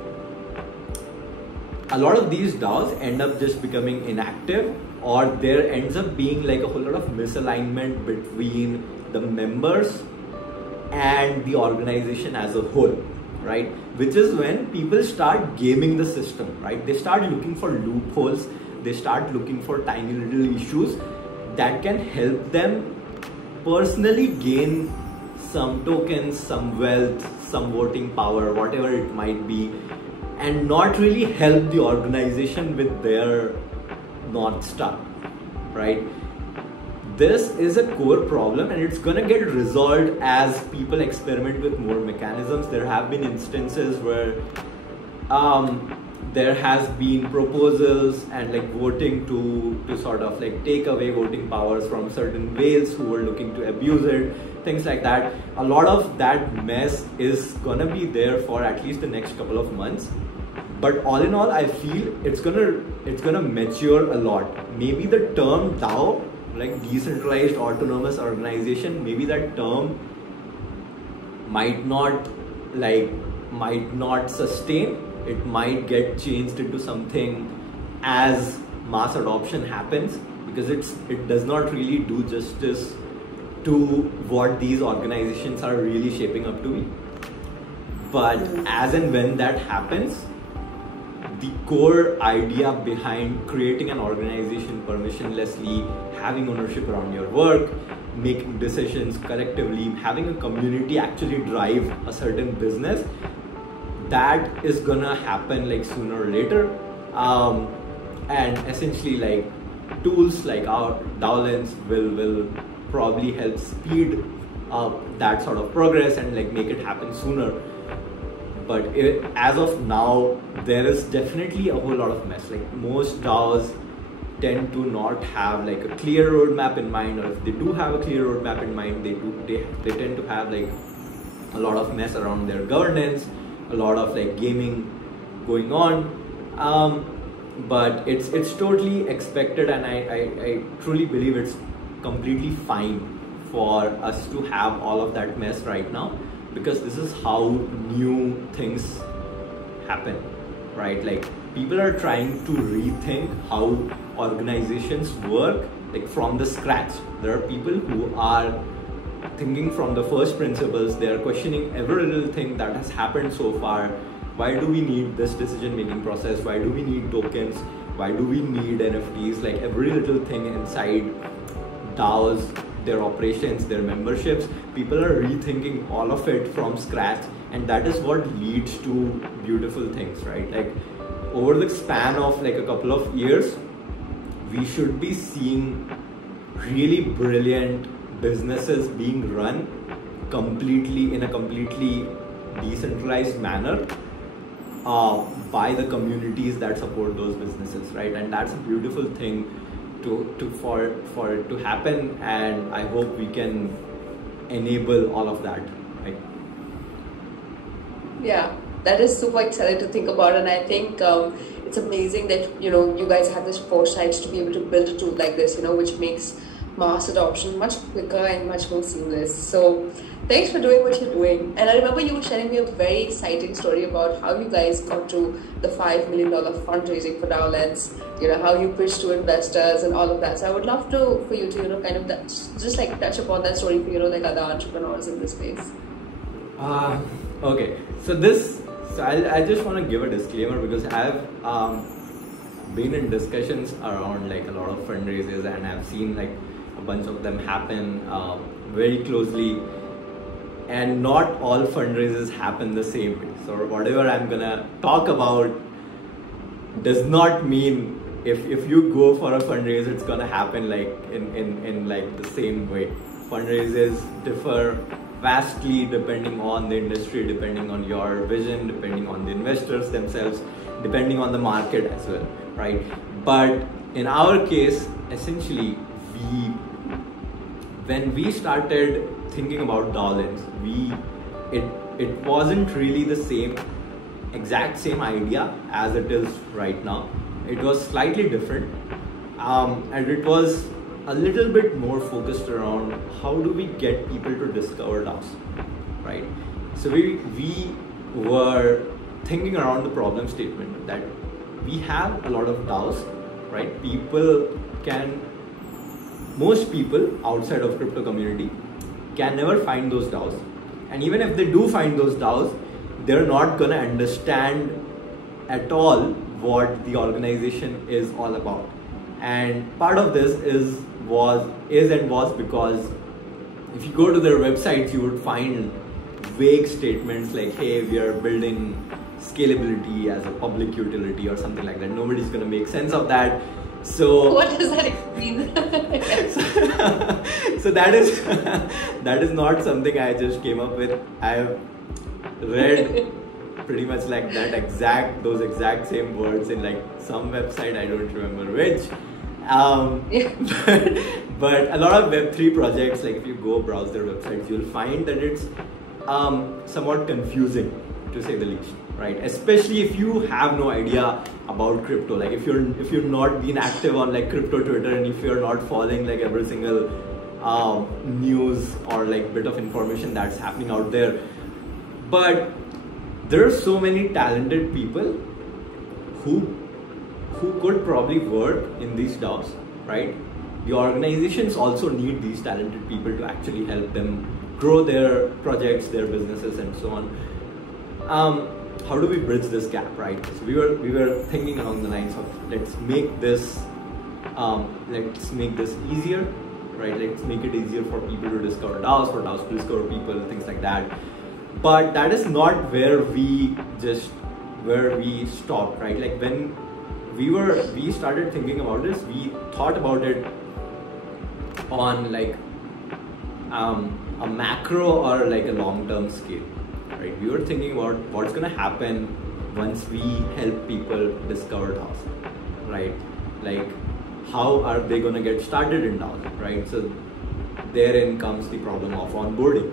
a lot of these DAOs end up just becoming inactive, or there ends up being like a whole lot of misalignment between the members and the organization as a whole, right? Which is when people start gaming the system, right? They start looking for loopholes, they start looking for tiny little issues that can help them personally gain some tokens, some wealth, some voting power, whatever it might be, and not really help the organization with their North Star, right? This is a core problem, and it's gonna get resolved as people experiment with more mechanisms. There have been instances where there has been proposals and like voting to sort of like take away voting powers from certain whales who were looking to abuse it, things like that. A lot of that mess is gonna be there for at least the next couple of months. But all in all, I feel it's gonna mature a lot. Maybe the term DAO, like decentralized autonomous organization, maybe that term might not sustain. It might get changed into something as mass adoption happens, because it does not really do justice to what these organizations are really shaping up to be. But as and when that happens, the core idea behind creating an organization permissionlessly, having ownership around your work, making decisions collectively, having a community actually drive a certain business, that is gonna happen like sooner or later. And essentially like tools like our DaoLens will probably help speed up that sort of progress and like make it happen sooner. But as of now, there is definitely a whole lot of mess. Like most DAOs tend to not have like a clear roadmap in mind, or if they do have a clear roadmap in mind, they tend to have like a lot of mess around their governance, a lot of like gaming going on. But it's totally expected, and I truly believe it's completely fine for us to have all of that mess right now, because this is how new things happen, right? Like people are trying to rethink how organizations work, like from the scratch. There are people who are thinking from the first principles. They are questioning every little thing that has happened so far. Why do we need this decision-making process? Why do we need tokens? Why do we need NFTs? Like every little thing inside DAOs, their operations, their memberships, people are rethinking all of it from scratch, and that is what leads to beautiful things, right? Like over the span of like a couple of years, we should be seeing really brilliant businesses being run in a completely decentralized manner by the communities that support those businesses, right? And that's a beautiful thing for it to happen, and I hope we can enable all of that, right? Yeah, that is super exciting to think about, and I think it's amazing that you guys have this foresight to be able to build a tool like this, which makes mass adoption much quicker and much more seamless. So thanks for doing what you're doing. And I remember you were sharing me a very exciting story about how you guys got to the $5 million fundraising for DaoLens, how you pitched to investors and all of that. So I would love for you to kind of just like touch upon that story for like other entrepreneurs in this space. Okay, so this So I just want to give a disclaimer because I've been in discussions around like a lot of fundraisers, and I've seen like a bunch of them happen very closely, and not all fundraisers happen the same way. So whatever I'm gonna talk about does not mean if you go for a fundraiser it's gonna happen like in like the same way. Fundraisers differ vastly depending on the industry, depending on your vision, depending on the investors themselves, depending on the market as well, right? But in our case, essentially, when we started thinking about DaoLens, it wasn't really the exact same idea as it is right now. It was slightly different, and it was a little bit more focused around how do we get people to discover DAOs, right? So we were thinking around the problem statement that we have a lot of DAOs, right? Most people outside of crypto community can never find those DAOs, and even if they do find those DAOs, they're not gonna understand at all what the organization is all about. And part of this was because if you go to their websites, you would find vague statements like, hey, we are building scalability as a public utility or something like that. Nobody's gonna make sense of that. So what does that mean? So that is not something I just came up with. I've read pretty much like those exact same words in like some website, I don't remember which. But a lot of Web3 projects, like if you go browse their websites, you'll find that it's somewhat confusing, to say the least, right? Especially if you have no idea about crypto. Like if you're not being active on like crypto Twitter, and if you're not following like every single news or like bit of information that's happening out there. But there are so many talented people who could probably work in these DAOs, right? The organizations also need these talented people to actually help them grow their projects, their businesses, and so on. How do we bridge this gap, right? So we were thinking along the lines of let's make this easier, right? Let's make it easier for people to discover DAOs, for DAOs to discover people, things like that. But that is not where we stopped, right? Like when we started thinking about this, we thought about it on like a macro or like a long-term scale, right? We were thinking about what's gonna happen once we help people discover DAOs, right? Like how are they gonna get started in DAOs, right? So therein comes the problem of onboarding,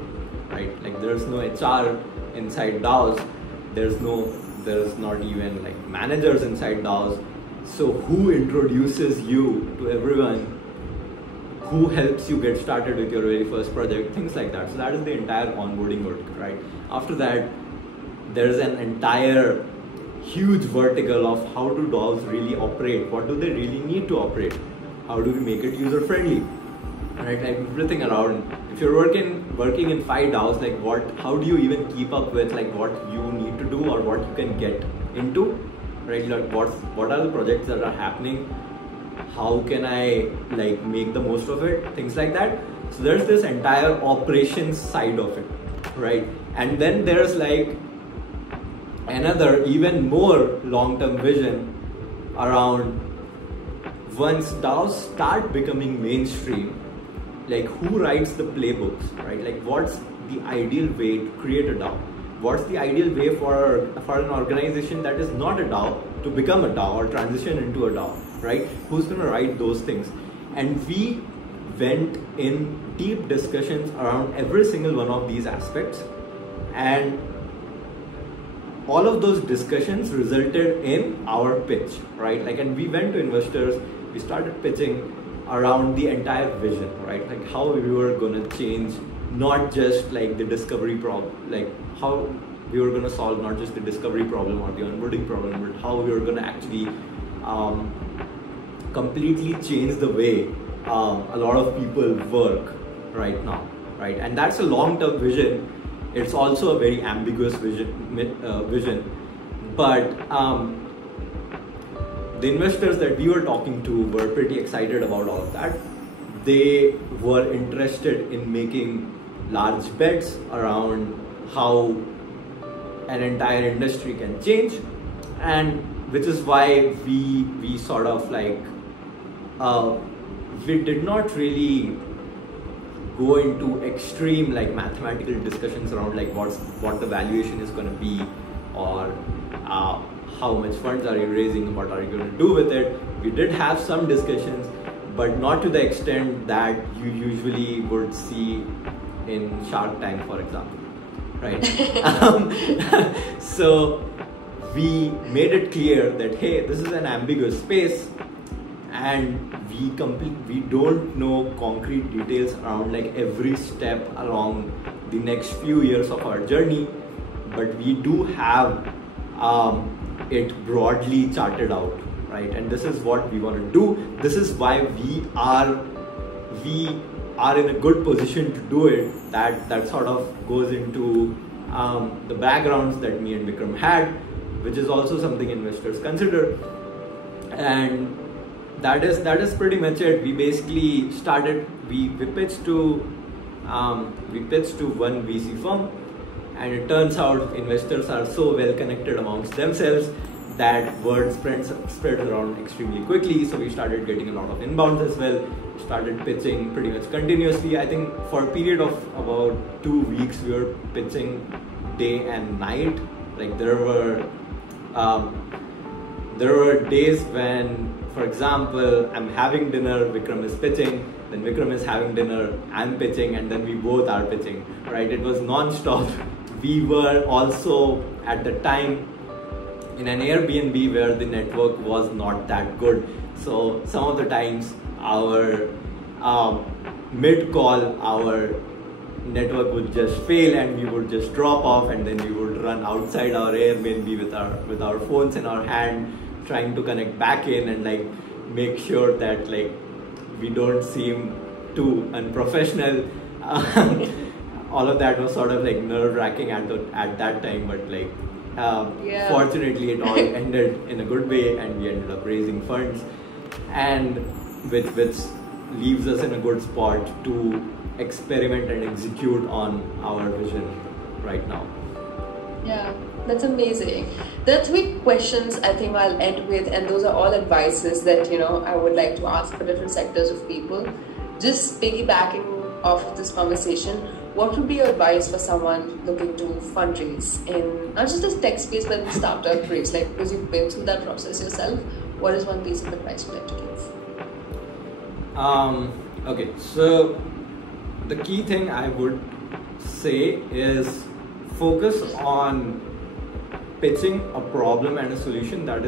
right? Like there's no HR inside DAOs, there's not even like managers inside DAOs. So who introduces you to everyone? Who helps you get started with your very first project? Things like that. So that is the entire onboarding vertical, right? After that, there's an entire huge vertical of how do DAOs really operate? What do they really need to operate? How do we make it user friendly? Right, like everything around. If you're working in 5 DAOs, like how do you even keep up with like what you need to do or what you can get into, right? Like what are the projects that are happening? How can I like make the most of it? Things like that. So there's this entire operations side of it, right? And then there's like another even more long-term vision around once DAOs start becoming mainstream. Like who writes the playbooks, right? Like what's the ideal way to create a DAO? What's the ideal way for an organization that is not a DAO to become a DAO or transition into a DAO, right? Who's gonna write those things? And we went in deep discussions around every single one of these aspects, and all of those discussions resulted in our pitch, right? Like, and we went to investors, we started pitching around the entire vision, right? Like how we were gonna change not just like the discovery problem, like how we were gonna solve not just the discovery problem or the onboarding problem, but how we were gonna actually completely change the way a lot of people work right now, right? And that's a long-term vision. it's also a very ambiguous vision. But the investors that we were talking to were pretty excited about all of that. They were interested in making large bets around how an entire industry can change, and which is why we sort of like we did not really go into extreme like mathematical discussions around like what the valuation is going to be, or how much funds are you raising, what are you going to do with it. We did have some discussions, but not to the extent that you usually would see in Shark Tank, for example, right? So we made it clear that, hey, this is an ambiguous space, and we don't know concrete details around like every step along the next few years of our journey, but we do have it broadly charted out, right? And this is what we want to do. This is why we are in a good position to do it. That sort of goes into the backgrounds that me and Vikram had, which is also something investors consider. And that is pretty much it. We basically started, we pitched to one VC firm, and it turns out investors are so well connected amongst themselves that word spread around extremely quickly. So we started getting a lot of inbounds as well, started pitching pretty much continuously. I think for a period of about 2 weeks we were pitching day and night. Like there were days when, for example, I'm having dinner, Vikram is pitching, then Vikram is having dinner, I'm pitching, and then we both are pitching, right? It was non-stop. We were also at the time in an Airbnb where the network was not that good. So some of the times our mid-call, our network would just fail and we would just drop off, and then we would run outside our Airbnb with our phones in our hand, trying to connect back in and like make sure that like we don't seem too unprofessional. All of that was sort of like nerve-wracking at that time, but like fortunately it all ended in a good way, and we ended up raising funds, and which leaves us in a good spot to experiment and execute on our vision right now. Yeah, that's amazing. There are 3 questions I think I'll end with, and those are all advices that I would like to ask for different sectors of people. Just piggybacking off this conversation, what would be your advice for someone looking to fundraise in not just the tech space but in the startup space? Like, because you've been through that process yourself, what is one piece of advice you'd like to give? Okay, so the key thing I would say is focus on pitching a problem and a solution that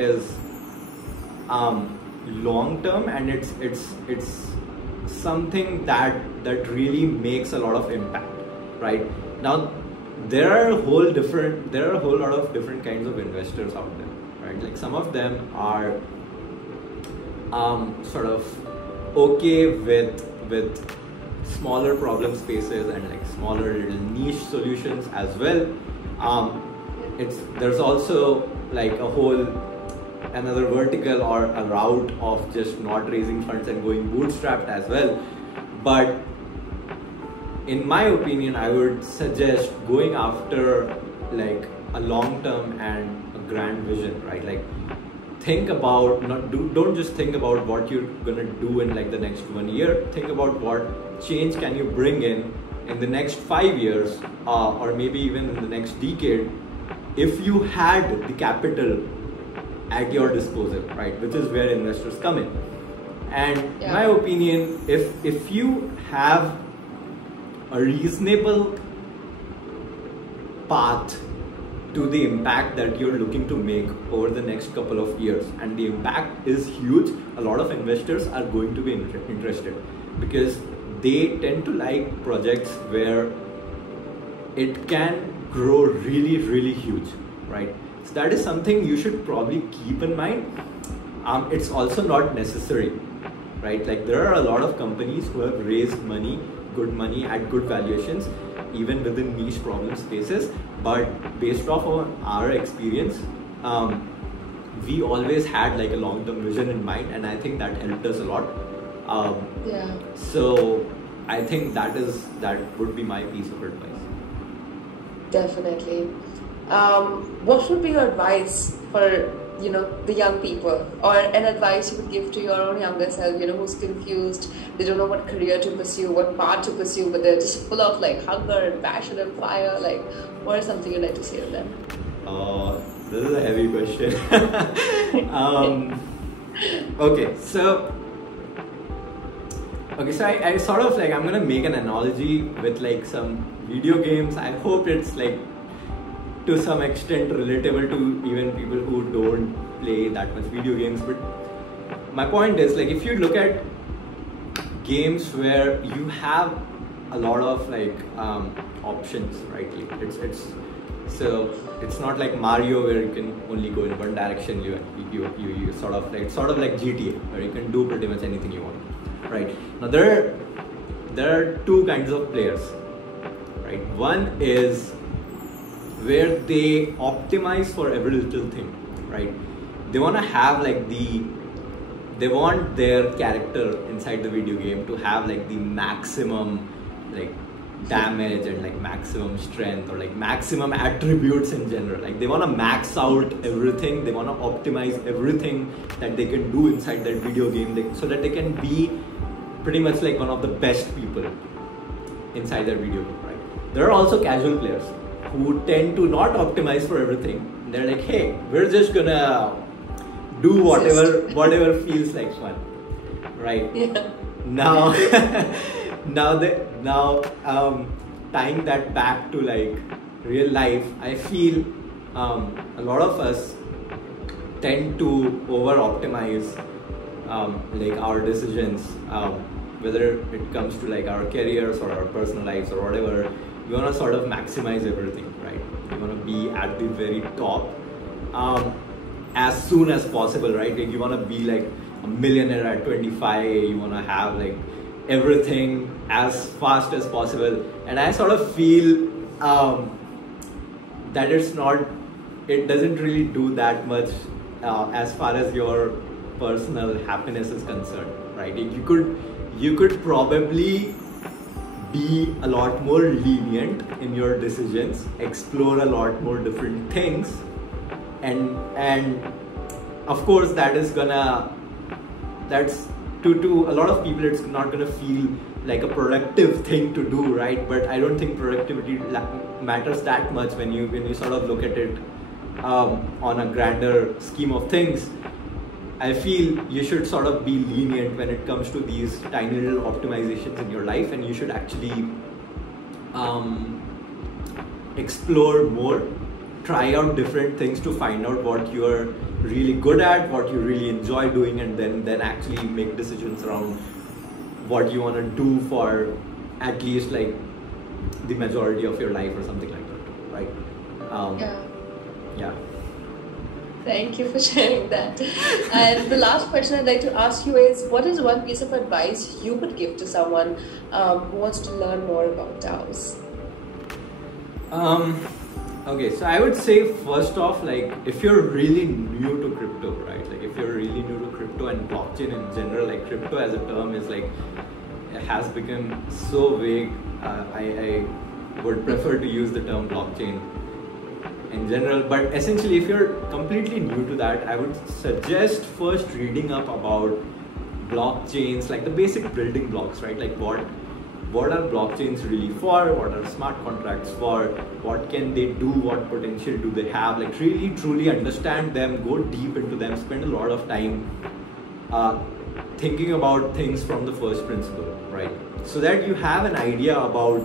is long term, and it's something that really makes a lot of impact. Right now, there are a whole lot of different kinds of investors out there. Right, like some of them are sort of okay with smaller problem spaces and like smaller little niche solutions as well. There's also like another vertical or a route of just not raising funds and going bootstrapped as well. But in my opinion, I would suggest going after like a long-term and a grand vision, right? Like don't just think about what you're gonna do in like the next 1 year. Think about what change can you bring in the next 5 years, or maybe even in the next decade, if you had the capital at your disposal, right? Which is where investors come in. And in my opinion, if you have a reasonable path to the impact that you're looking to make over the next couple of years, and the impact is huge, a lot of investors are going to be interested, because they tend to like projects where it can grow really, really huge, right? So that is something you should probably keep in mind. It's also not necessary, right? Like there are a lot of companies who have raised money, good money at good valuations, even within niche problem spaces. But based off of our experience, we always had like a long-term vision in mind, and I think that helped us a lot. So I think that would be my piece of advice. Definitely. What would be your advice for the young people, or an advice you would give to your own younger self, who's confused, they don't know what career to pursue, what path to pursue, but they're just full of like hunger and passion and fire? Like, what is something you'd like to say to them? This is a heavy question. Okay, so I sort of like, I'm gonna make an analogy with like some video games. I hope it's like to some extent relatable to even people who don't play that much video games. But my point is, like, if you look at games where you have a lot of like options, right? Like it's not like Mario where you can only go in one direction. You sort of like GTA where you can do pretty much anything you want, right? Now there are two kinds of players, right? One is where they optimize for every little thing, right? They want to have like they want their character inside the video game to have like the maximum like damage and like maximum strength, or like maximum attributes in general. Like they want to max out everything, they want to optimize everything that they can do inside that video game, so that they can be pretty much like one of the best people inside that video game, right? There are also casual players who tend to not optimize for everything. They're like, hey, we're just gonna do whatever feels like fun, right? Yeah. Now tying that back to like real life, I feel a lot of us tend to over optimize like our decisions, whether it comes to like our careers or our personal lives or whatever. You want to sort of maximize everything, right? You want to be at the very top as soon as possible, right? Like you want to be like a millionaire at 25. You want to have like everything as fast as possible. And I sort of feel that it doesn't really do that much as far as your personal happiness is concerned, right? You could probably be a lot more lenient in your decisions, explore a lot more different things, and of course that's to a lot of people it's not gonna feel like a productive thing to do, right? But I don't think productivity matters that much when you sort of look at it on a grander scheme of things. I feel you should sort of be lenient when it comes to these tiny little optimizations in your life, and you should actually explore more, try out different things to find out what you're really good at, what you really enjoy doing, and then actually make decisions around what you want to do for at least like the majority of your life or something like that, right? Yeah. Thank you for sharing that. And the last question I'd like to ask you is, what is one piece of advice you would give to someone who wants to learn more about DAOs? Okay, so I would say first off, like if you're really new to crypto, right? Like if you're really new to crypto and blockchain in general, like crypto as a term is like, it has become so vague. I would prefer to use the term blockchain in general, but essentially if you're completely new to that, I would suggest first reading up about blockchains, like the basic building blocks, right? Like what are blockchains really for, what are smart contracts for, what can they do, what potential do they have, like really truly understand them, go deep into them, spend a lot of time thinking about things from the first principle, right? So that you have an idea about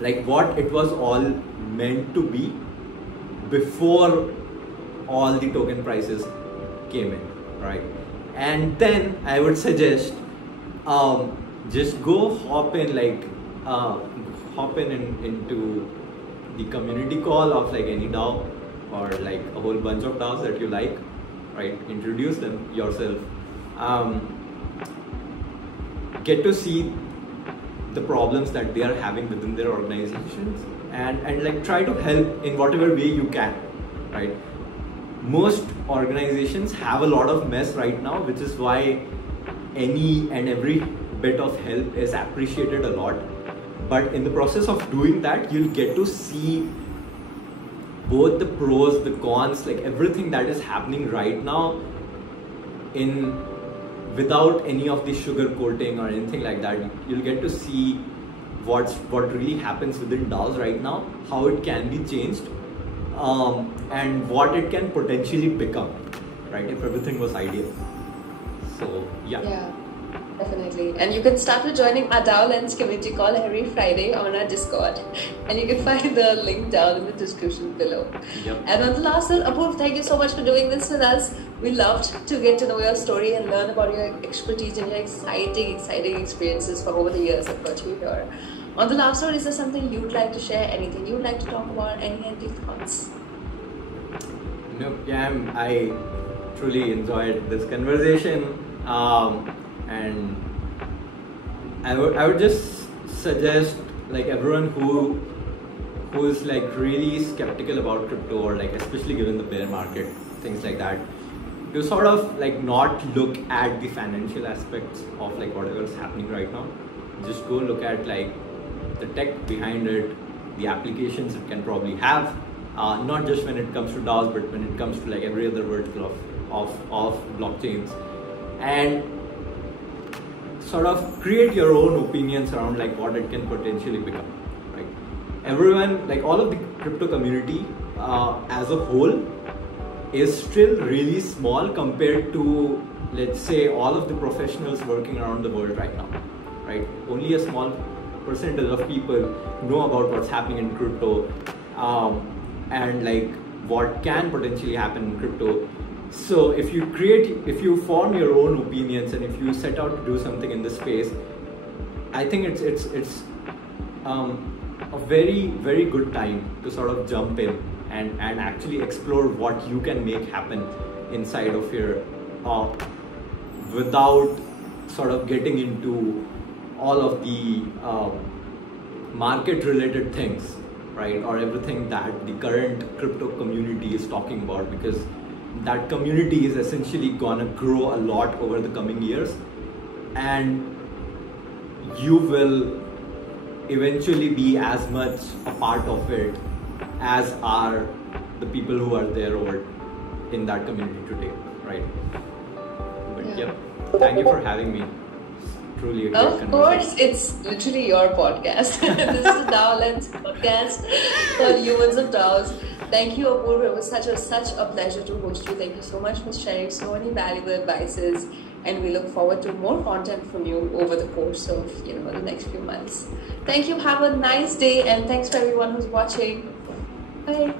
like what it was all meant to be before all the token prices came in, right? And then I would suggest just go hop in into the community call of like any DAO, or like a whole bunch of DAOs that you like, right? Introduce them yourself, get to see the problems that they are having within their organizations, and like try to help in whatever way you can, right? Most organizations have a lot of mess right now, which is why any and every bit of help is appreciated a lot. But in the process of doing that, you'll get to see both the pros, the cons, like everything that is happening right now without any of the sugar coating or anything like that. You'll get to see what really happens within DAOs right now, how it can be changed, and what it can potentially become, right, if everything was ideal. So yeah, definitely. And you can start with joining our DaoLens community call every Friday on our Discord, and you can find the link down in the description below. Yep. And on the last one, Apoorv, thank you so much for doing this with us. We loved to get to know your story and learn about your expertise and your exciting experiences from over the years I've got you here. On the last one, is there something you'd like to share? Anything you'd like to talk about? Any ending thoughts? No, yeah, I truly enjoyed this conversation, and I would just suggest, like, everyone who is like really skeptical about crypto, or like especially given the bear market, things like that, to sort of like not look at the financial aspects of like whatever is happening right now. Just go look at like the tech behind it, the applications it can probably have, not just when it comes to DAOs, but when it comes to like every other vertical of blockchains, and sort of create your own opinions around like what it can potentially become, right? Everyone, like all of the crypto community as a whole is still really small compared to, let's say, all of the professionals working around the world right now, right? Only a small percentage of people know about what's happening in crypto, and like what can potentially happen in crypto. So if you form your own opinions, and if you set out to do something in this space, I think it's a very, very good time to sort of jump in and actually explore what you can make happen inside of your without sort of getting into all of the market related things, right, or everything that the current crypto community is talking about, because that community is essentially gonna grow a lot over the coming years, and you will eventually be as much a part of it as are the people who are there over in that community today, right? But yeah, thank you for having me. Truly a great conversation. Of course, it's literally your podcast. This is the DaoLens podcast for humans of DAOs. Thank you, Apoorv. It was such a pleasure to host you. Thank you so much for sharing so many valuable advices, and we look forward to more content from you over the course of the next few months. Thank you. Have a nice day, and thanks for everyone who's watching. Bye.